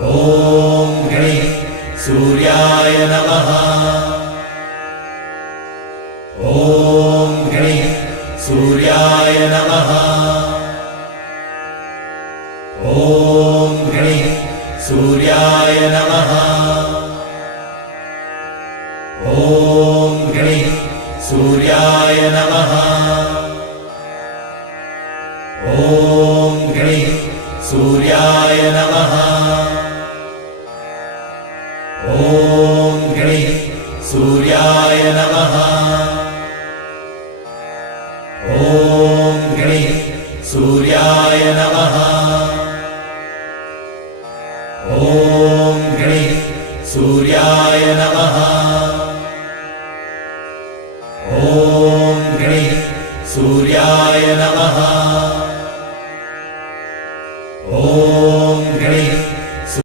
ॐ ह्रीं सूर्याय नमः। ॐ ह्रीं सूर्याय नमः। ॐ ह्रीं सूर्याय नमः। ॐ ह्रीं सूर्याय नमः। ॐ ह्रीं सूर्याय नमः। ॐ ह्रीं सूर्याय नमः। ॐ ह्रीं सूर्याय नमः। ॐ ह्रीं सूर्याय नमः।